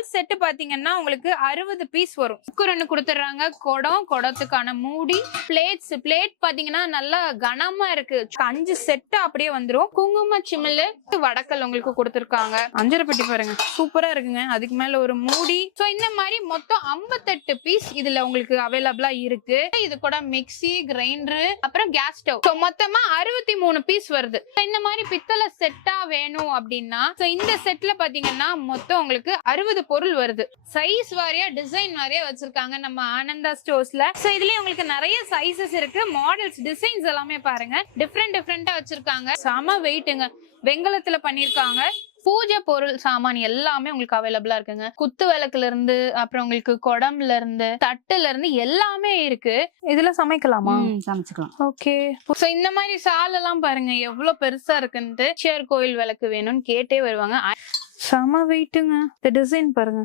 Whole set பாத்தீங்கன்னா உங்களுக்கு அறுபது பீஸ் வரும். குக்கர் ஒன்று கொடுத்துட்றாங்க குடம் குடத்துக்கான மூடி பிளேட்ஸ் பிளேட் பாத்தீங்கன்னா நல்லா கனமா இருக்கு. அஞ்சு செட் அப்படியே வந்துரும். குங்கும சிமில் வடக்கல் உங்களுக்கு கொடுத்துருக்காங்க. அஞ்சரை பெட்டி பாருங்க. சூப்பரா இருக்குங்க. அதுக்கு மேல ஒரு மூடி. சோ இந்த மாதிரி மொத்தம் 58 பீஸ் இதுல உங்களுக்கு அவைலபிளா இருக்கு. இது கூட மிக்ஸி கிரைண்டர் அப்புறம் கேஸ் ஸ்டவ் மொத்தமா அறுபத்தி மூணு பீஸ் வருது இந்த மாதிரி பித்தளை செட்டா வேணும் அப்படின்னா so இந்த செட்ல பாத்தீங்கன்னா மொத்தம் உங்களுக்கு அறுபது பொருள் வருது. சைஸ் வாரியா டிசைன் வாரியா வச்சிருக்காங்க நம்ம ஆனந்தா ஸ்டோர்ஸ்ல சோ இதுலயே உங்களுக்கு நிறைய சைஸஸ் இருக்கு. மாடல்ஸ் டிசைன்ஸ் எல்லாமே பாருங்க. டிஃப்ரெண்ட் டிஃப்ரெண்டா வச்சிருக்காங்க. செம வெயிட்டுங்க வெங்கலத்துல பண்ணிருக்காங்க. பூஜை பொருள் சாமான் எல்லாமே உங்களுக்கு அவைலபிளா இருக்குங்க. குத்து விளக்குல இருந்து அப்புறம் உங்களுக்கு குடம்ல இருந்து தட்டுல இருந்து எல்லாமே இருக்கு. இதுல சமைக்கலாமா? சமைச்சுக்கலாம். ஓகே சோ இந்த மாதிரி சால் எல்லாம் பாருங்க. எவ்வளவு பெருசா இருக்குன்ட்டு. சேர் கோயில் விளக்கு வேணும்னு கேட்டே வருவாங்க. செம வெயிட்டுங்க. இந்த டிசைன் பாருங்க.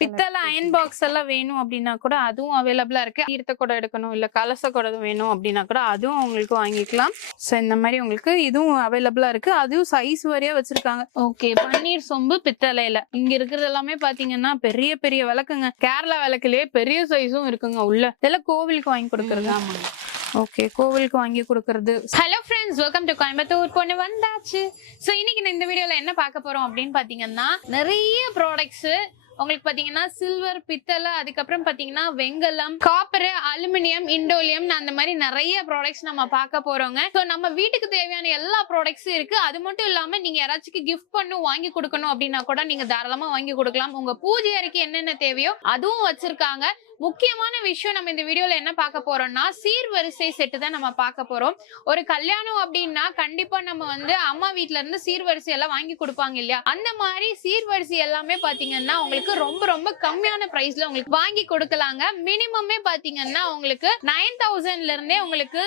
பித்தளை அயன் பாக்ஸ் எல்லாம் வேணும் அப்படின்னா கூட அதுவும் அவைலபிளா இருக்கு. ஈர்த்த குடம் எடுக்கணும் இல்ல கலச குடம் வேணும் அப்படின்னா கூட அதுவும் உங்களுக்கு வாங்கிக்கலாம். சோ இந்த மாதிரி உங்களுக்கு இதுவும் அவைலபிளா இருக்கு. அதுவும் சைஸ் வரையா வச்சிருக்காங்க. ஓகே பன்னீர் சொம்பு பித்தளையில. இங்க இருக்கிறது எல்லாமே பாத்தீங்கன்னா பெரிய பெரிய விளக்குங்க. கேரளா விளக்குலயே பெரிய சைஸும் இருக்குங்க உள்ள. இதெல்லாம் கோவிலுக்கு வாங்கி கொடுக்கறது? ஆமாங்க. ஓகே கோவிலுக்கு வாங்கி கொடுக்கறது. Hello friends welcome to Coimbatore பொண்ணு வந்தாச்சு. ஸோ இன்னைக்கு நான் இந்த வீடியோவில் என்ன பார்க்க போகிறோம் அப்படின்னு பார்த்தீங்கன்னா நிறைய ப்ராடக்ட்ஸு உங்களுக்கு பார்த்தீங்கன்னா சில்வர் பித்தளை அதுக்கப்புறம் பார்த்தீங்கன்னா வெங்கலம் காப்பர் அலுமினியம் இண்டோலியம் அந்த மாதிரி நிறைய ப்ராடக்ட்ஸ் நம்ம பார்க்க போறோங்க. ஸோ நம்ம வீட்டுக்கு தேவையான எல்லா ப்ராடக்ட்ஸும் இருக்கு. அது மட்டும் இல்லாமல் நீங்க யாராச்சும் கிஃப்ட் பண்ணும் வாங்கி கொடுக்கணும் அப்படின்னா கூட நீங்க தாராளமா வாங்கி கொடுக்கலாம். உங்க பூஜை அறைக்கு என்னென்ன தேவையோ அதுவும் வச்சிருக்காங்க. முக்கியமான விஷயம் நம்ம இந்த வீடியோல என்ன பார்க்க போறோம்னா சீர்வரிசை செட்டு தான் நம்ம பார்க்க போறோம். ஒரு கல்யாணம் அப்படின்னா கண்டிப்பா நம்ம வந்து அம்மா வீட்ல இருந்து சீர்வரிசை எல்லாம் வாங்கி கொடுப்பாங்க இல்லையா? அந்த மாதிரி சீர்வரிசை எல்லாமே பாத்தீங்கன்னா உங்களுக்கு ரொம்ப ரொம்ப கம்மியான பிரைஸ்ல உங்களுக்கு வாங்கி கொடுக்கலாங்க. மினிமமே பாத்தீங்கன்னா உங்களுக்கு நைன் தௌசண்ட்ல இருந்தே உங்களுக்கு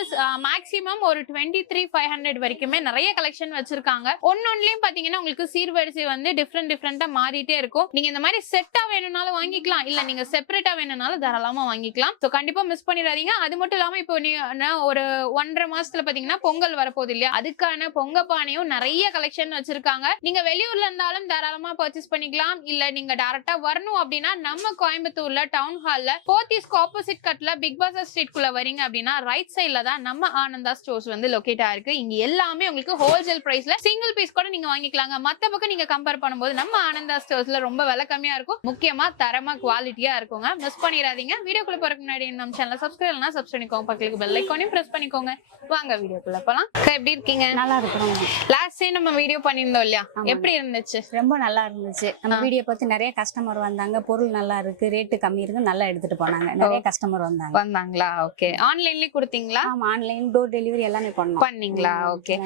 மேக்ஸிமம் ஒரு டுவெண்ட்டி த்ரீ ஃபைவ் ஹண்ட்ரட் வரைக்குமே நிறைய கலெக்ஷன் வச்சிருக்காங்க. ஒன்னொன்னுலயும் பாத்தீங்கன்னா உங்களுக்கு சீர்வரிசை வந்து டிஃப்ரெண்ட் டிஃப்ரெண்டா மாறிட்டே இருக்கும். நீங்க இந்த மாதிரி செட்டா வேணும்னாலும் வாங்கிக்கலாம். இல்ல நீங்க செப்பரேட்டா வேணும்னாலும் தாராளமா வாங்கிக்கலாம். ஸோ கண்டிப்பா மிஸ் பண்ணிடாதீங்க. அது மட்டும் இல்லாம இப்போ நீ ஒரு ஒன்றரை மாசத்துல பாத்தீங்கன்னா பொங்கல் வரப்போகுது இல்லையா? அதுக்கான பொங்க பானையும் நிறைய கலெக்ஷன் வச்சிருக்காங்க. நீங்க வெளியூர்ல இருந்தாலும் தாராளமா பர்ச்சேஸ் பண்ணிக்கலாம். இல்ல நீங்க டேரக்டா வரணும் அப்படின்னா நம்ம கோயம்புத்தூர்ல டவுன் ஹால்ல போர்த்திஸ்க்கு ஆப்போசிட் கட்ல பிக் பாசர் ஸ்ட்ரீட் குள்ள வரீங்க அப்படின்னா ரைட் சைட்ல தான் நம்ம ஆனந்தா ஸ்டோர்ஸ் வந்து லொக்கேட் ஆயிருக்கு. இங்க எல்லாமே உங்களுக்கு ஹோல்சேல் பிரைஸ்ல சிங்கிள் பீஸ் கூட நீங்க வாங்கிக்கலாங்க. மத்த பக்கம் நீங்க கம்பேர் பண்ணும்போது நம்ம ஆனந்தா ஸ்டோர்ஸ்ல ரொம்ப விலை கம்மியா இருக்கும். முக்கியமா தரமா குவாலிட்டியா இருக்குங்க. மிஸ் பண்ணிடாதீங்க வீடியோக்குள்ள போறதுக்கு முன்னாடி நம்ம சேனல் சப்ஸ்கிரைப் பண்ணா சப்ஸ்கிரைப் பண்ணிக்கோங்க. பக்கத்துக்கு பெல் ஐக்கானையும் பிரஸ் பண்ணிக்கோங்க. வாங்க வீடியோக்குள்ள போலாம். எப்படி இருக்கீங்க? நல்லா இருக்கிறோம். லாஸ்ட் டைம் நம்ம வீடியோ பண்ணியிருந்தோம் இல்லையா. எப்படி இருந்துச்சு? ரொம்ப நல்லா இருந்துச்சு. நம்ம. வீடியோ பார்த்து நிறைய கஸ்டமர் வந்தாங்க. பொருள் நல்லா இருக்கு ரேட்டு கம்மி இருக்கு நல்லா எடுத்துட்டு போனாங்க. நிறைய கஸ்டமர் வந்தாங்க. வந்தாங்களா? ஓகே ஆன்லைன்லயே கொடுத்தீங்களா? ஆமா ஆன்லைன் டோர் டெலிவரி எல்லாமே பண்ணோம். பண்ணீங்களா? ஓகே.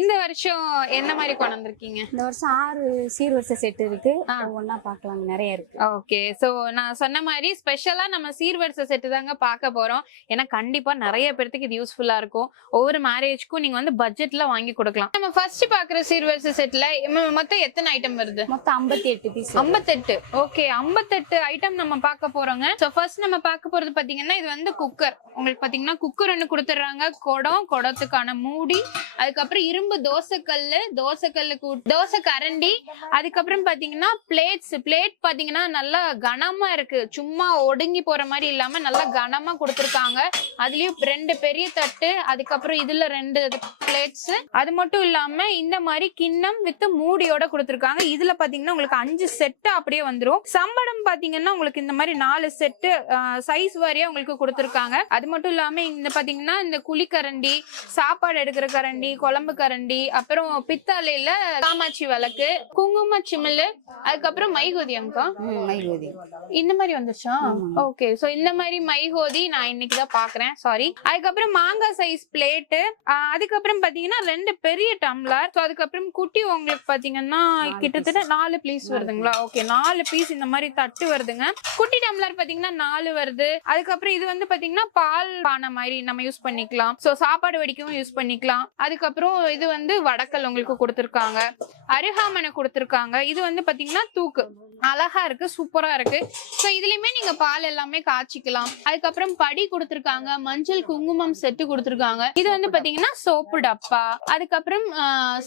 இந்த வருஷம் என்ன மாதிரி கொண்டு வந்திருக்கீங்க இந்த வருஷம் ஆறு சீர்வரிசை செட் இருக்கு. ஒன்னா பாக்கலாம் நிறைய இருக்கு. ஓகே சோ நான் சொன்ன மாதிரி ஸ்பெஷலா நம்ம சீர்வரிசை செட்டு தாங்க பார்க்க போறோம். ஏன்னா கண்டிப்பா நிறைய பேர்த்துக்கு இது யூஸ்ஃபுல்லா இருக்கும். ஒவ்வொரு மேரேஜ்க்கும் நீங்க வந்து பட்ஜெட்ல வாங்கி கொடுக்கலாம். நம்ம ஃபர்ஸ்ட் பாக்குற சீர்வரிசை செட்ல மொத்தம் எத்தனை ஐட்டம் வருது? மொத்தம் ஐம்பத்தி எட்டு பீஸ் ஐம்பத்தெட்டு. ஓகே ஐம்பத்தெட்டு ஐட்டம் நம்ம பார்க்க போறோங்க. ஸோ ஃபர்ஸ்ட் நம்ம பார்க்க போறது பாத்தீங்கன்னா இது வந்து குக்கர் உங்களுக்கு பாத்தீங்கன்னா குக்கர் ஒன்று கொடுத்துட்றாங்க. குடம் குடத்துக்கான மூடி அதுக்கப்புறம் இரும்பு தோசைக்கல்லு கூ- தோசை கரண்டி அதுக்கப்புறம் பாத்தீங்கன்னா பிளேட்ஸ் பிளேட் பாத்தீங்கன்னா நல்லா கனமா இருக்கு. சும்மா ஒடுங்கி போற மாதிரி இல்லாம நல்லா கனமா கொடுத்துருக்காங்க. அதுலயும் ரெண்டு பெரிய தட்டு அதுக்கப்புறம் இதுல ரெண்டு பிளேட்ஸ் அது மட்டும் இல்லாம இந்த மாதிரி கிண்ணம் வித் மூடியோட கொடுத்துருக்காங்க. இதுல பாத்தீங்கன்னா உங்களுக்கு அஞ்சு செட்டு அப்படியே வந்துரும். சம்பளம் பாத்தீங்கன்னா உங்களுக்கு இந்த மாதிரி நாலு செட்டு சைஸ் வாரியா உங்களுக்கு கொடுத்துருக்காங்க. அது மட்டும் இல்லாம இந்த பாத்தீங்கன்னா இந்த குழிக்கரண்டி சாப்பாடு எடுக்கிற கரண்டி குழம்பு கரண்டி அப்புறம் பித்தளையில காமாட்சி விளக்கு குங்கும சிமிழ் அதுக்கப்புறம் மைகோதி அங்கா இந்த மாதிரி வந்துச்சா. ஓகே சோ இந்த மாதிரி மைஹோதி நான் இன்னைக்கு தான் பாக்குறேன். சாரி அதுக்கப்புறம் மாங்காய் சைஸ் பிளேட்டு அதுக்கப்புறம் பாத்தீங்கன்னா ரெண்டு பெரிய டம்ளர் ஸோ அதுக்கப்புறம் குட்டி உங்களுக்கு பாத்தீங்கன்னா கிட்டத்தட்ட நாலு பீஸ் வருதுங்களா? ஓகே நாலு பீஸ் இந்த மாதிரி தட்டு வருதுங்க. குட்டி டம்ளர் பாத்தீங்கன்னா நாலு வருது. அதுக்கப்புறம் இது வந்து பாத்தீங்கன்னா பால் பானை மாதிரி நம்ம யூஸ் பண்ணிக்கலாம். சோ சாப்பாடு வடிக்கவும் யூஸ் பண்ணிக்கலாம். அதுக்கப்புறம் இது வந்து வடக்கல் உங்களுக்கு கொடுத்துருக்காங்க. அருகாமனை கொடுத்துருக்காங்க. இது வந்து பாத்தீங்கன்னா தூக்கு. அழகா இருக்கு சூப்பரா இருக்கு. ஸோ இதுலயுமே நீங்க பால் எல்லாமே காய்ச்சிக்கலாம். அதுக்கப்புறம் படி கொடுத்துருக்காங்க. மஞ்சள் குங்குமம் செட்டு கொடுத்துருக்காங்க. இது வந்து பாத்தீங்கன்னா சோப்பு டப்பா. அதுக்கப்புறம்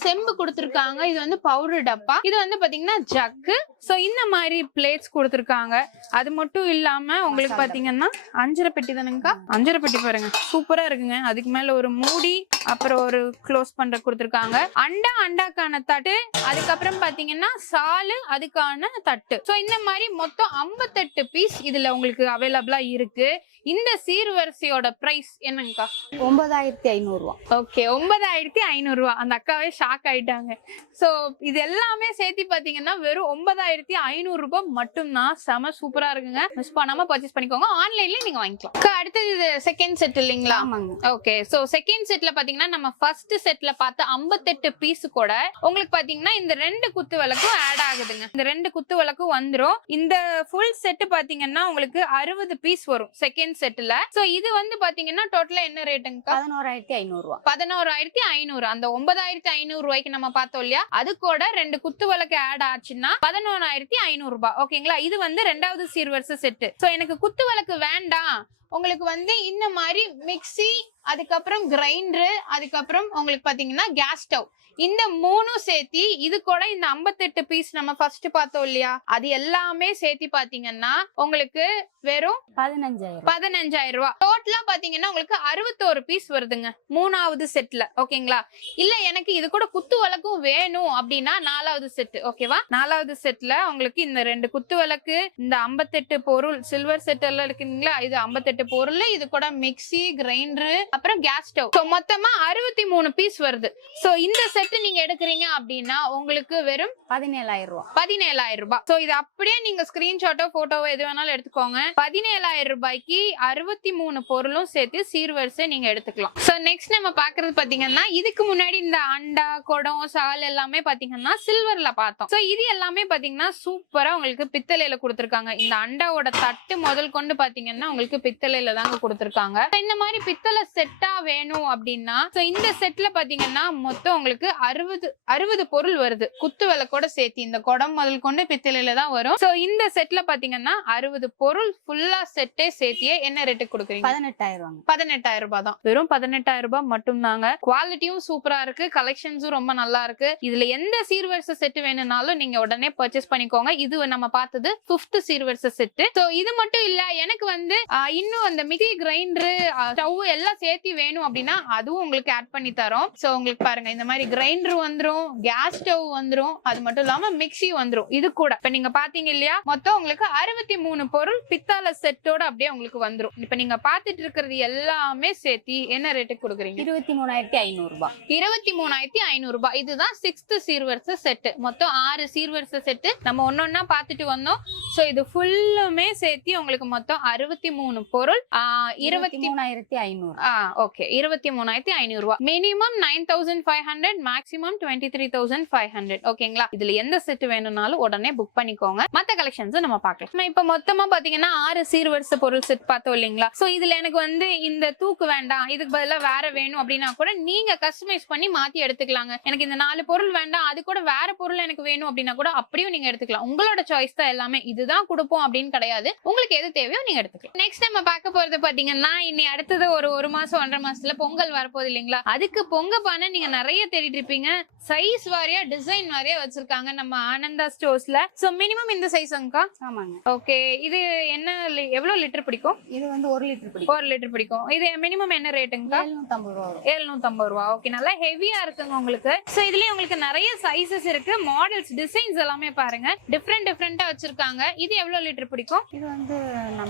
செம்பு கொடுத்துருக்காங்க. இது வந்து பவுடர் டப்பா. இது வந்து பாத்தீங்கன்னா ஜக்கு சோ இந்த மாதிரி பிளேட்ஸ் கொடுத்துருக்காங்க. அது மட்டும் இல்லாம உங்களுக்கு பாத்தீங்கன்னா அஞ்சரை பெட்டி தானுங்கக்கா அஞ்சரை பெட்டி பாருங்க. சூப்பரா இருக்குங்க. அதுக்கு மேல ஒரு மூடி அப்புறம் ஒரு க்ளோஸ் பண்ற கொடுத்துருக்காங்க. அண்டா அண்டாக்கான தட்டு. அதுக்கப்புறம் பாத்தீங்கன்னா சாலு அதுக்கான தட்டு. சோ இந்த மாதிரி மொத்தம் 58 பீஸ் இதுல உங்களுக்கு அவைலபிளா இருக்கு. இந்த சீர்வரிசையோட பிரைஸ் என்னங்கக்கா? ஒன்பதாயிரத்தி ஐநூறுரூவா ஓகே ஒன்பதாயிரத்தி ஐநூறு ரூபா அந்த அக்காவே ஷாக் ஆயிட்டாங்க. சோ இது எல்லாமே சேர்த்து பாத்தீங்கன்னா வெறும் ஒன்பதாயிரத்தி ஐநூறு ரூபாய் மட்டும்தான். செம சூப்பரா இருக்குங்க. மிஸ் பண்ணாம பர்ச்சேஸ் பண்ணிக்கோங்க. ஆன்லைன்லயே நீங்க வாங்கிக்கலாம். அக்கா, அடுத்தது இது செகண்ட் செட் இல்லைங்களா? ஆமாங்க. ஓகே சோ செகண்ட் செட்ல பாத்தீங்கன்னா நம்ம ஃபர்ஸ்ட் செட்ல பார்த்த 58 பீஸ் கூட உங்களுக்கு பாத்தீங்கன்னா இந்த ரெண்டு குத்து விளக்கும் ஆட் ஆகுதுங்க. இந்த ரெண்டு குத்து விளக்கும் வந்துரும். இந்த ஃபுல் செட் பாத்தீங்கன்னா உங்களுக்கு அறுபது பீஸ் வரும் செகண்ட் செட்ல சோ இது வந்து பாத்தீங்கன்னா டோட்டலா என்ன ரேட்டுங்கக்கா பதினோராயிரத்தி ஐநூறுரூவா பதினோராயிரத்தி ஐநூறு. அந்த ஒன்பதாயிரத்தி ஐநூறு ரூபாய்க்கு நம்ம பார்த்தோம் இல்லையா? அது கூட ரெண்டு குத்து விளக்கு ஆட் ஆச்சுன்னா பதினோராயிரத்தி ஐநூறு ரூபாய். ஓகேங்களா இது வந்து ரெண்டாவது சீர்வரிசை செட்டு சோ எனக்கு குத்து விளக்கு வேண்டாம். உங்களுக்கு வந்து இந்த மாதிரி மிக்ஸி அதுக்கப்புறம் கிரைண்டரு அதுக்கப்புறம் உங்களுக்கு பாத்தீங்கன்னா கேஸ் ஸ்டவ் இந்த மூணும் சேர்த்தி இது கூட இந்த 58 பீஸ் நம்ம ஃபர்ஸ்ட் பார்த்தோம் இல்லையா? அது எல்லாமே சேர்த்தி பாத்தீங்கன்னா உங்களுக்கு வெறும் பதினஞ்சாயிரம். பதினஞ்சாயிரம் ரூபாய் டோட்டலா பாத்தீங்கன்னா உங்களுக்கு அறுபத்தோரு பீஸ் வருதுங்க. மூணாவது செட்ல ஓகேங்களா இல்ல எனக்கு இது கூட குத்து விளக்கும் வேணும் அப்படின்னா நாலாவது செட் ஓகேவா நாலாவது செட்ல உங்களுக்கு இந்த ரெண்டு குத்து விளக்கு இந்த 58 பொருள் சில்வர் செட் எல்லாம் இருக்குங்களா? இது 58 பொருள் இது கூட மிக்ஸி கிரைண்டர் அப்புறம் கேஸ் ஸ்டவ் ஸோ மொத்தமா அறுபத்தி மூணு பீஸ் வருது. ஸோ இந்த செட் நீங்க எடுக்கிறீங்க அப்படின்னா உங்களுக்கு வெறும் பதினேழாயிரம் ரூபா. பதினேழாயிரம் ரூபாய் சோ இது அப்படியே நீங்க ஸ்கிரீன்ஷாட்டோ போட்டோவோ எது வேணாலும் எடுத்துக்கோங்க. பதினேழாயிரம் ரூபாய்க்கு அறுபத்தி மூணு பொருளும் சேர்த்து சீர்வரிசை நீங்க எடுத்துக்கலாம். சோ நெக்ஸ்ட் நம்ம பாக்குறது பாத்தீங்கன்னா இதுக்கு முன்னாடி இந்த அண்டா குடம் சால் எல்லாமே பாத்தீங்கன்னா சில்வர்ல பார்த்தோம். சோ இது எல்லாமே பாத்தீங்கன்னா சூப்பரா உங்களுக்கு பித்தளையில கொடுத்துருக்காங்க. இந்த அண்டாவோட தட்டு முதல் கொண்டு பாத்தீங்கன்னா உங்களுக்கு பித்தளையில தாங்க கொடுத்துருக்காங்க. இந்த மாதிரி பித்தளை செட்டா வேணும் அப்படின்னா இந்த செட்ல பாத்தீங்கன்னா மொத்தம் உங்களுக்கு அறுபது அறுபது பொருள் வருது. குத்து விளக்கோட சேர்த்து இந்த குடம் முதல் கொண்டு பித்தளையில தான் வரும். சோ இந்த செட்ல பாத்தீங்கன்னா அறுபது பொருள் ஃபுல்லா செட்டே சேர்த்தியே என்ன ரேட்டுக்கு கொடுக்குறீங்க? பதினெட்டாயிரம் ரூபாங்க. பதினெட்டாயிரம் ரூபாய் தான். வெறும் பதினெட்டாயிரம் ரூபாய் மட்டும்தாங்க. குவாலிட்டியும் சூப்பரா இருக்கு. கலெக்ஷன்ஸும் ரொம்ப நல்லா இருக்கு. இதுல எந்த சீர்வரிசை செட் வேணும்னாலும் நீங்க உடனே பர்ச்சேஸ் பண்ணிக்கோங்க. இது நம்ம பார்த்தது பிப்த் சீர்வரிசை செட் சோ இது மட்டும் இல்ல எனக்கு வந்து ஆஹ், இன்னும் அந்த மிக்சி கிரைண்டர் ஸ்டவ் எல்லாம் சேர்த்து வேணும் அப்படின்னா அதுவும் உங்களுக்கு ஆட் பண்ணி தரோம். சோ உங்களுக்கு பாருங்க இந்த மாதிரி கிரைண்டர் வந்துரும் கேஸ் ஸ்டவ் வந்துரும் அது மட்டும் இல்லாம மிக்ஸி வந்துரும். இது கூட. இப்ப நீங்க பாத்தீங்க இல்லையா மொத்தம் உங்களுக்கு அறுபத்தி மூணு பொருள் பித்தாள செட்டோட அப்படியே உங்களுக்கு வந்துரும். இப்ப நீங்க பாத்துட்டு இருக்கிறது எல்லாமே சேர்த்தி என்ன ரேட்டுக்கு கொடுக்குறீங்க? இருபத்தி மூணாயிரத்தி ஐநூறு ரூபாய் இருபத்தி மூணாயிரத்தி ஐநூறு ரூபாய் இதுதான் சிக்ஸ்த் சீர்வரிசை செட்டு மொத்தம் ஆறு சீர்வரிசை செட்டு நம்ம ஒன்னொன்னா பார்த்துட்டு வந்தோம். சோ இது ஃபுல்லுமே சேர்த்தி உங்களுக்கு மொத்தம் அறுபத்தி மூணு பொருள் ஆஹ் இருபத்தி மூணாயிரத்தி ஐநூறு. ஓகே. இருபத்தி மூணாயிரத்தி ஐநூறு ரூபாய் minimum nine thousand five hundred maximum twenty three thousand five hundred ஓகேங்களா? இதுல எந்த செட் வேணும்னாலும் உடனே புக் பண்ணிக்கோங்க. மத்த கலெக்ஷன்ஸ் நம்ம பார்க்கலாம். இப்ப மொத்தமா பாத்தீங்கன்னா ஆறு சீர்வரிசை பொருள் செட் பார்த்தோம் இல்லைங்களா? சோ இதுல எனக்கு வந்து இந்த தூக்கு வேண்டாம் இதுக்கு பதிலா வேற வேணும் அப்படின்னா கூட நீங்க கஸ்டமைஸ் பண்ணி மாத்தி எடுத்துக்கலாங்க. எனக்கு இந்த நாலு பொருள் வேண்டாம் அது கூட வேற பொருள் எனக்கு வேணும் அப்படின்னா கூட அப்படியும் நீங்க எடுத்துக்கலாம். உங்களோட சாய்ஸ் தான் எல்லாமே. இதுதான் கொடுப்போம் அப்படின்னு கிடையாது. உங்களுக்கு எது தேவையோ நீங்க எடுத்துக்கலாம். நெக்ஸ்ட் நம்ம பார்க்க போறது பாத்தீங்கன்னா இனி அடுத்தது ஒரு ஒரு மாசம் ஒன்றரை மாசத்துல பொங்கல் வரப்போகுது இல்லைங்களா? அதுக்கு பொங்க பானை நீங்க நிறைய தேடிட்டு இருப்பீங்க. சைஸ் வாரியா டிசைன் வாரியா வச்சிருக்காங்க நம்ம ஆனந்தா ஸ்டோர்ஸ்ல சோ மினிமம் இந்த சைஸ் அங்கா ஆமாங்க. ஓகே இது என்ன எவ்வளவு லிட்டர் பிடிக்கும்? இது வந்து ஒரு லிட்டர் பிடிக்கும். ஒரு லிட்டர் பிடிக்கும். இது மினிமம் என்ன ரேட்டுங்கக்கா எழுநூத்தம்பது ரூபா எழுநூத்தம்பது ரூபா. ஓகே நல்லா ஹெவியா இருக்குங்க உங்களுக்கு. சோ இதுலயே உங்களுக்கு நிறைய சைஸஸ் இருக்கு. மாடல்ஸ் டிசைன்ஸ் எல்லாமே பாருங்க. டிஃப்ரெண்ட் டிஃப்ரெண்டா வச்சிருக்காங்க. இது எவ்வளவு லிட்டர் பிடிக்கும்? இது வந்து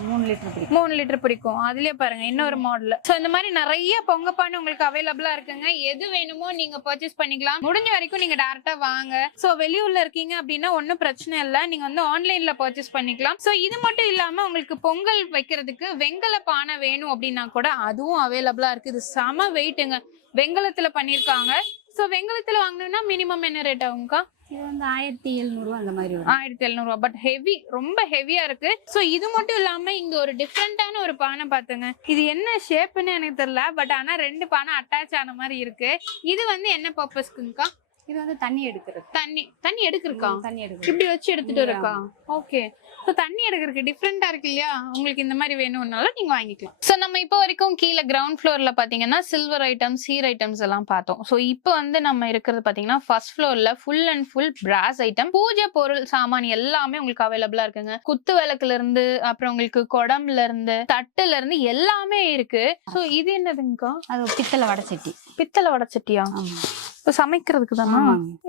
மூணு லிட்டர் பிடிக்கும். மூணு லிட்டர் பிடிக்கும். அதுலயே பாருங்க இன்னொரு மாடல் சோ இந்த மாதிரி நிறைய பொங்கப்பானை உங்களுக்கு அவைலபிளா இருக்குங்க. எது வேணுமோ நீங்க பர்ச்சேஸ் பண்ணிக்கலாம். முடிஞ்ச வரைக்கும் நீங்க டேரக்டா வாங்க. சோ வெளியூர்ல இருக்கீங்க அப்படின்னா ஒன்னும் பிரச்சனை இல்ல. நீங்க வந்து ஆன்லைன்ல பர்ச்சேஸ் பண்ணிக்கலாம். சோ இது மட்டும் இல்லாம உங்களுக்கு பொங்கல் வைக்கிறதுக்கு வெங்கல பானை வேணும் அப்படின்னா கூட அதுவும் அவைலபிளா இருக்கு இது செம வெயிட்டுங்க வெங்கலத்துல பண்ணிருக்காங்க. சோ வெங்கலத்துல வாங்கணும்னா மினிமம் என்ன ரேட் ஆகும்க்கா? இது வந்து ஆயிரத்தி எழுநூறு அந்த மாதிரி வரும். ஆயிரத்தி எழுநூறுவா. பட் ஹெவி ரொம்ப ஹெவியா இருக்கு. சோ இது மட்டும் இல்லாம இங்க ஒரு டிஃப்ரெண்டான ஒரு பானை பாத்துங்க. இது என்ன ஷேப்னு எனக்கு தெரியல பட் ஆனா ரெண்டு பானை அட்டாச் ஆன மாதிரி இருக்கு. இது வந்து என்ன பர்பஸ்க்குங்கக்கா இது வந்து தண்ணி எடுக்கிறது. தண்ணி தண்ணி எடுக்கிறக்கா தண்ணி எடுக்கிறது. இப்படி வச்சு எடுத்துட்டு இருக்கா ஓகே ஸோ தண்ணி எடுக்கிறதுக்கு டிஃப்ரெண்டா இருக்கு இல்லையா? உங்களுக்கு இந்த மாதிரி வேணும்னாலும் நீங்க வாங்கிக்கலாம். ஸோ நம்ம இப்போ வரைக்கும் கீழே கிரவுண்ட் ஃப்ளோர்ல பாத்தீங்கன்னா சில்வர் ஐட்டம்ஸ் சீர் ஐட்டம்ஸ் எல்லாம் பார்த்தோம். ஸோ இப்போ வந்து நம்ம இருக்கிறது பாத்தீங்கன்னா ஃபர்ஸ்ட் ஃப்ளோர்ல full and full brass item puja பொருள் சாமான் எல்லாமே உங்களுக்கு அவைலபிளா இருக்குங்க. குத்து விளக்குல இருந்து அப்புறம் உங்களுக்கு குடம்ல இருந்து தட்டுல இருந்து எல்லாமே இருக்கு. ஸோ இது என்னதுங்கக்கா? அது பித்தளை வடை சட்டி. பித்தளை வடச்சட்டியா ஆமா. இப்போ சமைக்கிறதுக்கு தானா.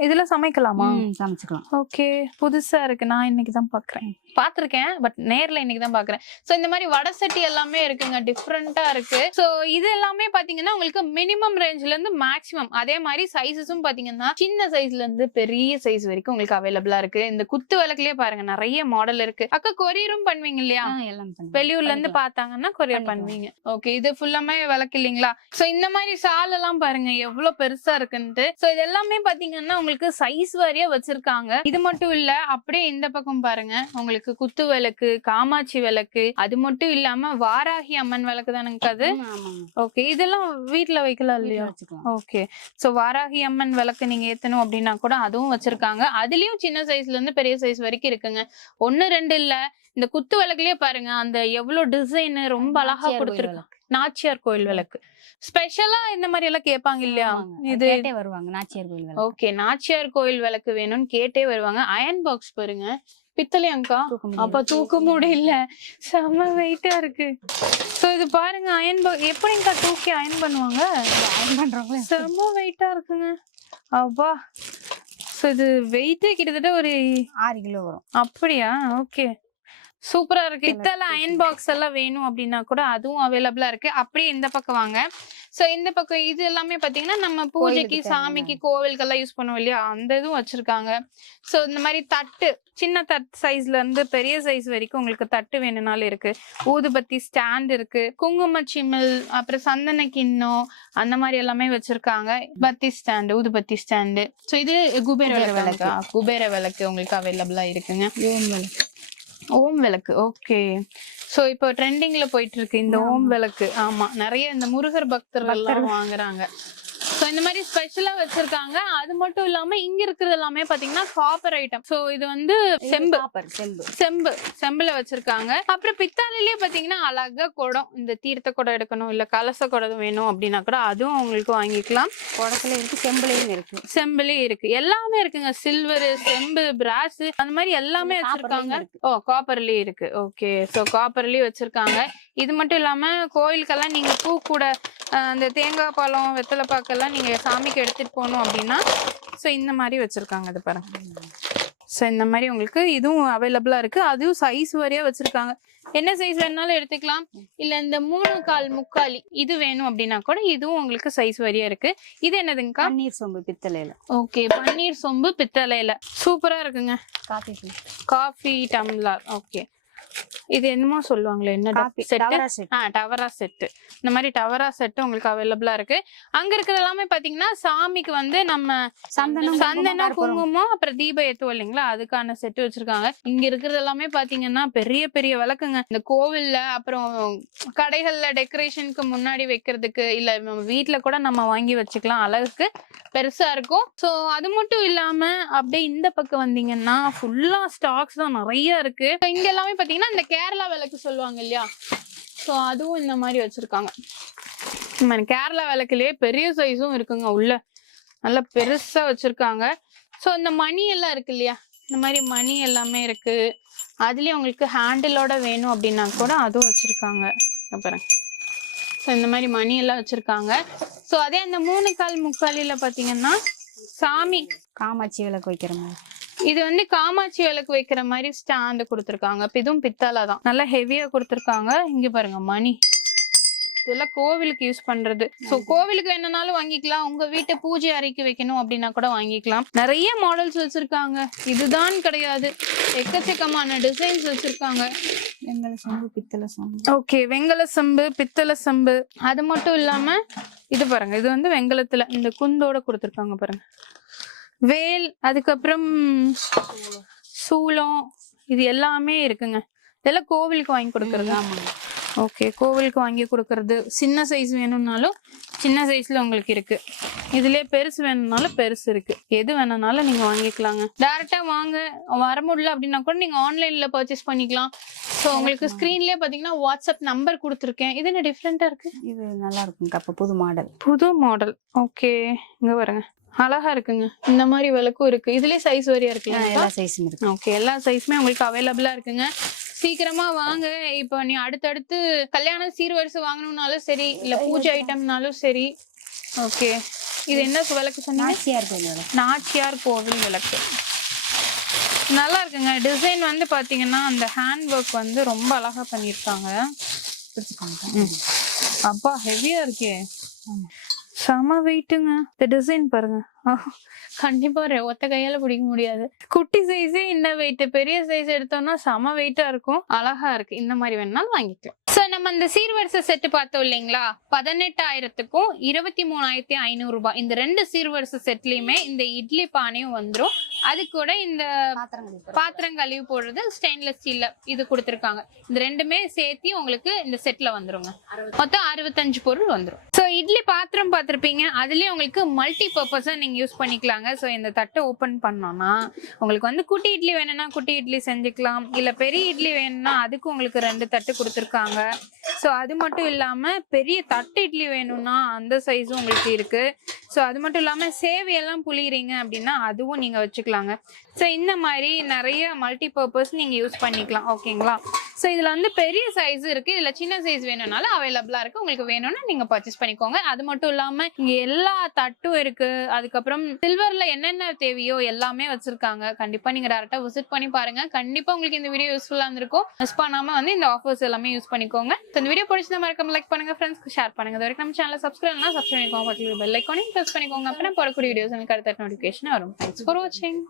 இதுல சமைக்கலாமா? சமைச்சுக்கலாம். ஓகே. புதுசா இருக்கு நான் இன்னைக்கு தான் பாக்குறேன். பாத்திருக்கேன் பட் நேர்ல இன்னைக்கு தான் பாக்குறேன். சோ இந்த மாதிரி வடை சட்டி எல்லாமே இருக்குங்க டிஃப்ரெண்டா இருக்கு. சோ இது எல்லாமே பாத்தீங்கன்னா உங்களுக்கு மினிமம் ரேஞ்ச்ல இருந்து மேக்ஸிமம் அதே மாதிரி சைஸஸும் பாத்தீங்கன்னா சின்ன சைஸ்ல இருந்து பெரிய சைஸ் வரைக்கும் உங்களுக்கு அவைலபிளா இருக்கு. இந்த குத்து விளக்குலயே பாருங்க நிறைய மாடல் இருக்கு. அக்கா கொரியரும் பண்ணுவீங்க இல்லையா? வெளியூர்ல இருந்து பார்த்தாங்கன்னா கொரியர். பண்ணுவீங்க. ஓகே இது ஃபுல்லாமே விளக்கு இல்லைங்களா? சோ இந்த மாதிரி சால் எல்லாம் பாருங்க எவ்வளவு பெருசா இருக்குன்ட்டு. சோ இது எல்லாமே பாத்தீங்கன்னா உங்களுக்கு சைஸ் வாரியா வச்சிருக்காங்க. இது மட்டும் இல்ல அப்படியே இந்த பக்கம் பாருங்க. உங்களுக்கு குத்து விளக்கு காமாட்சி விளக்கு அது மட்டும் இல்லாம வாராகி அம்மன் விளக்கு தானுங்க அது? ஓகே இதெல்லாம் வீட்ல வைக்கலாம் இல்லையா? வீட்டுல ஓகே சோ வாராகி அம்மன் விளக்கு நீங்க ஏத்தணும் அப்படின்னா கூட அதுவும் வச்சிருக்காங்க. அதுலயும் சின்ன சைஸ்ல இருந்து பெரிய சைஸ் வரைக்கும் இருக்குங்க. ஒண்ணு ரெண்டு இல்ல. இந்த குத்து விளக்குலயே பாருங்க அந்த எவ்வளவு டிசைன் ரொம்ப அழகா நாச்சியார் கோயில் கொடுத்துருக்கு. விளக்கு. நாச்சியார் கோயில் விளக்கு. ஸ்பெஷலா இந்த மாதிரி எல்லாம் கேட்பாங்க இல்லையா. இது கேட்டே வருவாங்க நாச்சியார் கோயில். ஓகே நாச்சியார் கோயில் விளக்கு வேணும்னு கேட்டே வருவாங்க. அயன் பாக்ஸ் பாருங்க. பித்தளை அங்கா? தூக்க முடியாது. அப்ப தூக்க முடியல. செம வெயிட்டா இருக்கு. சோ இது பாருங்க அயன் பாக்ஸ் எப்படிங்கக்கா தூக்கி அயன் பண்ணுவாங்க? iron பண்றவங்களே செம வெயிட்டா இருக்குங்க. அப்பா. ஸோ இது வெயிட்டே கிட்டத்தட்ட ஒரு ஆறு கிலோ வரும். அப்படியா? ஓகே சூப்பரா இருக்கு. இத்தனை அயன் பாக்ஸ் எல்லாம் வேணும் அப்படின்னா கூட அதுவும் அவைலபிளா இருக்கு. அப்படியே இந்த பக்கம் வாங்க. சோ இந்த பக்கம் இது எல்லாமே பாத்தீங்கன்னா நம்ம பூஜைக்கு சாமிக்கு கோவிலுக்கெல்லாம் யூஸ் பண்ணுவோம் இல்லையா? அந்த இதுவும் வச்சிருக்காங்க. சோ இந்த மாதிரி தட்டு சின்ன தட் சைஸ்ல இருந்து பெரிய சைஸ் வரைக்கும் உங்களுக்கு தட்டு வேணும்னாலும் இருக்கு. ஊதுபத்தி ஸ்டாண்ட் இருக்கு. குங்கும சிமிழ் அப்புறம் சந்தன கிண்ணம் அந்த மாதிரி எல்லாமே வச்சிருக்காங்க. பத்தி ஸ்டாண்டு ஊதுபத்தி ஸ்டாண்டு சோ இது குபேர குபேர விளக்கு. குபேர விளக்கு உங்களுக்கு அவைலபிளா இருக்குங்க. ஓம் விளக்கு. ஓகே. சோ இப்போ ட்ரெண்டிங்ல போயிட்டு இருக்கு இந்த ஓம் விளக்கு. ஆமா நிறைய இந்த முருகர் பக்தர்கள். எல்லாம் வாங்குறாங்க. இந்த மாதிரி ஸ்பெஷலா வச்சிருக்காங்க. அது மட்டும் இல்லாம இங்க இருக்கிறது எல்லாமே பாத்தீங்கன்னா காப்பர் ஐட்டம் சோ இது வந்து செம்பு. காப்பர் செம்பு. செம்பு. செம்புல வச்சிருக்காங்க. அப்புறம் பித்தாளிலேயே பாத்தீங்கன்னா அழகா குடம். இந்த தீர்த்த குடம் எடுக்கணும் இல்ல கலச குடம் வேணும் அப்படின்னா கூட அதுவும் உங்களுக்கு வாங்கிக்கலாம். குடத்துல இருக்கு செம்புலையும் இருக்கு. செம்புலயே இருக்கு. எல்லாமே இருக்குங்க. சில்வர் செம்பு பிராஸ் அந்த மாதிரி எல்லாமே வச்சிருக்காங்க. காப்பர்லயும். ஓ காப்பர்லயே இருக்கு. ஓகே சோ காப்பர்லயே வச்சிருக்காங்க. இது மட்டும் இல்லாம கோயிலுக்கெல்லாம் நீங்க பூ கூட அந்த தேங்காய் பழம் வெத்தலை பாக்கெல்லாம் நீங்க சாமிக்கு எடுத்துட்டு போகணும் அப்படின்னா சோ இந்த மாதிரி வச்சிருக்காங்க இது பாருங்க. ஸோ இந்த மாதிரி உங்களுக்கு இதுவும் அவைலபிளா இருக்கு. அதுவும் சைஸ் வரையா வச்சிருக்காங்க. என்ன சைஸ் வேணாலும் எடுத்துக்கலாம். இல்ல இந்த மூணு கால் முக்காலி இது வேணும் அப்படின்னா கூட இதுவும் உங்களுக்கு சைஸ் வரையா இருக்கு. இது என்னதுங்கக்கா? பன்னீர் சொம்பு பித்தளையில. ஓகே பன்னீர் சொம்பு பித்தளையில. சூப்பரா இருக்குங்க. காஃபி காஃபி டம்ளர் ஓகே இது என்னமோ சொல்லுவாங்களே என்ன டவரா செட் ஆ டவரா செட்டு. இந்த மாதிரி டவரா செட்டு உங்களுக்கு அவைலபிளா இருக்கு. அங்க இருக்கிறது எல்லாமே பாத்தீங்கன்னா சாமிக்கு வந்து நம்ம சந்தனம் சந்தனம் கற்பூரம். குங்குமம் அப்புறம் தீபம் ஏத்துவோம் இல்லைங்களா? அதுக்கான செட்டு வச்சிருக்காங்க. இங்க இருக்கிறது எல்லாமே பாத்தீங்கன்னா பெரிய பெரிய விளக்குங்க. இந்த கோவில்ல அப்புறம் கடைகள்ல டெக்கரேஷனுக்கு முன்னாடி வைக்கிறதுக்கு இல்ல நம்ம வீட்ல கூட நம்ம வாங்கி வச்சுக்கலாம். அழகுக்கு பெருசா இருக்கும். சோ அது மட்டும் இல்லாம அப்படியே இந்த பக்கம் வந்தீங்கன்னா ஃபுல்லா ஸ்டாக்ஸ் தான் நிறைய இருக்கு. இங்க எல்லாமே பாத்தீங்கன்னா இந்த கேரளா விளக்கு சொல்லுவாங்க இல்லையா ஸோ அதுவும் இந்த மாதிரி வச்சுருக்காங்க. கேரளா விளக்குலயே பெரிய சைஸும் இருக்குங்க உள்ள. நல்லா பெருசாக வச்சுருக்காங்க. ஸோ இந்த மணி எல்லாம் இருக்கு இல்லையா? இந்த மாதிரி மணி எல்லாமே இருக்குது அதுலேயும் உங்களுக்கு ஹேண்டிலோட வேணும் அப்படின்னா கூட அதுவும் வச்சுருக்காங்க. அப்புறம் ஸோ இந்த மாதிரி மணி எல்லாம் வச்சுருக்காங்க. ஸோ அதே அந்த மூணு கால் முக்காலியில் பார்த்தீங்கன்னா சாமி காமாட்சி விளக்கு வைக்கிற மாதிரி இது வந்து காமாட்சி விளக்கு வைக்கிற மாதிரி ஸ்டாண்டு கொடுத்துருக்காங்க. இப்ப இதுவும் பித்தளை தான். நல்லா ஹெவியா கொடுத்துருக்காங்க. இங்க பாருங்க மணி. இதெல்லாம் கோவிலுக்கு யூஸ் பண்றது. சோ கோவிலுக்கு என்னனாலும் வாங்கிக்கலாம். உங்க வீட்டு பூஜை அறைக்கு வைக்கணும் அப்படின்னா கூட வாங்கிக்கலாம். நிறைய மாடல்ஸ் வச்சிருக்காங்க. இதுதான் கிடையாது. எக்கச்சக்கமான டிசைன்ஸ் வச்சிருக்காங்க. வெங்கல சொம்பு பித்தளை சொம்பு. ஓகே வெங்கல சம்பு பித்தளை சம்பு. அது மட்டும் இல்லாம இது பாருங்க இது வந்து வெங்கலத்துல இந்த குந்தோட கொடுத்துருக்காங்க பாருங்க. வேல் அதுக்கப்புறம் சூளம் இது எல்லாமே இருக்குங்க. இதெல்லாம் கோவிலுக்கு வாங்கி கொடுக்கறது? ஆமாங்க. ஓகே கோவிலுக்கு வாங்கி கொடுக்கறது. சின்ன சைஸ் வேணும்னாலும் சின்ன சைஸ்ல உங்களுக்கு இருக்கு. இதுலயே பெருசு வேணும்னாலும் பெருசு இருக்கு. எது வேணும்னாலும் நீங்க வாங்கிக்கலாங்க. டேரக்டா வாங்க. வர முடியல அப்படின்னா கூட நீங்க ஆன்லைன்ல பர்ச்சேஸ் பண்ணிக்கலாம். ஸோ உங்களுக்கு ஸ்க்ரீன்லயே பாத்தீங்கன்னா வாட்ஸ்அப் நம்பர் கொடுத்துருக்கேன். இது என்ன டிஃப்ரெண்டா இருக்கு? இது நல்லா இருக்குங்க. அப்போ புது மாடல் புது மாடல் ஓகே இங்க பாருங்க. அழகா இருக்குங்க. இந்த மாதிரி விளக்கும் இருக்கு. இதுலயே சைஸ் வரையா இருக்குல்ல எல்லா சைஸும் இருக்கு. ஓகே எல்லா சைஸுமே உங்களுக்கு அவைலபிளா இருக்குங்க. சீக்கிரமா வாங்க. இப்போ நீ அடுத்தடுத்து கல்யாண சீர்வரிசை வாங்கணும்னாலும் சரி இல்ல பூஜை ஐட்டம்னாலும் சரி. ஓகே இது என்ன விளக்கு சொன்னீங்க? நாச்சியார் கோவில் விளக்கு. நல்லா இருக்குங்க. டிசைன் வந்து பாத்தீங்கன்னா அந்த ஹேண்ட் ஒர்க் வந்து ரொம்ப அழகா பிடிச்சிக்கோங்க அப்பா ஹெவியா இருக்கே. செம வெயிட்டுங்க. இந்த டிசைன் பாருங்க. கண்டிப்பா ஒத்த கையால பிடிக்க முடியாது. குட்டி சைஸே இந்த வெயிட் பெரிய சைஸ் எடுத்தோம்னா செம வெயிட்டா இருக்கும். அழகா இருக்கு. இந்த மாதிரி வேணாலும் வாங்கிக்கலாம். சோ நம்ம இந்த சீர்வரிசை செட்டு பார்த்தோம் இல்லைங்களா? பதினெட்டாயிரத்துக்கும் இருபத்தி மூணாயிரத்தி ஐநூறு ரூபாய். இந்த ரெண்டு சீர்வரிசை செட்லயுமே இந்த இட்லி பானையும் வந்துடும் அது கூட இந்த பாத்திரம் கழுவி போடுறது. ஸ்டெயின்லெஸ் ஸ்டீல்ல இது கொடுத்துருக்காங்க. இந்த ரெண்டுமே சேர்த்து உங்களுக்கு இந்த செட்ல வந்துருங்க. மொத்தம் அறுபத்தஞ்சு பொருள் வந்துரும். ஸோ இட்லி பாத்திரம் பார்த்திருப்பீங்க. அதுலயே உங்களுக்கு மல்டி பர்பஸா நீங்க யூஸ் பண்ணிக்கலாங்க. ஸோ இந்த தட்டை ஓபன் பண்ணோம்னா உங்களுக்கு வந்து குட்டி இட்லி வேணும்னா குட்டி இட்லி செஞ்சுக்கலாம். இல்ல பெரிய இட்லி வேணும்னா அதுக்கு உங்களுக்கு ரெண்டு தட்டு கொடுத்துருக்காங்க. ஸோ அது மட்டும் இல்லாம பெரிய தட்டு இட்லி வேணும்னா அந்த சைஸும் உங்களுக்கு இருக்கு. ஸோ அது மட்டும் இல்லாம சேவையெல்லாம் புளியறீங்க அப்படின்னா அதுவும் நீங்க வச்சுக்கலாங்க ஸோ இந்த மாதிரி நிறைய மல்டி பர்பஸ் நீங்க யூஸ் பண்ணிக்கலாம். ஓகேங்களா ஸோ இதுல வந்து பெரிய சைஸ் இருக்கு. இதுல சின்ன சைஸ் வேணும்னாலும் அவைலபிளாக இருக்கு. உங்களுக்கு வேணும்னா நீங்க பர்ச்சேஸ் பண்ணிக்கோங்க. அது மட்டும் இல்லாம இங்கே எல்லா தட்டும் இருக்கு. அதுக்கப்புறம் சில்வர்ல என்னென்ன தேவையோ எல்லாமே வச்சிருக்காங்க. கண்டிப்பா நீங்க டேரெக்டாக விசிட் பண்ணி பாருங்க. கண்டிப்பா உங்களுக்கு இந்த வீடியோ யூஸ்ஃபுல்லா இருந்திருக்கும். மிஸ் பண்ணாம வந்து இந்த ஆஃபர்ஸ் எல்லாமே யூஸ் பண்ணிக்கோங்க. இந்த வீடியோ பிடிச்சதா மறக்காம லைக் பண்ணுங்க ஃப்ரெண்ட்ஸ்க்கு ஷேர் பண்ணுங்க. இது வரைக்கும் நம்ம சேனல் சப்ஸ்கிரைப் பண்ணலாம் சப்ஸ்கிரைப் பண்ணிக்கோங்க. பக்கத்துல பெல் ஐக்கானையும் ப்ரெஸ் பண்ணிக்கோங்க. அப்போ நான் போடக்கூடிய வீடியோஸ் எனக்கு அடுத்த நோட்டிஃபிகேஷன் வரும். தேங்க்ஸ் ஃபார் வாட்சிங்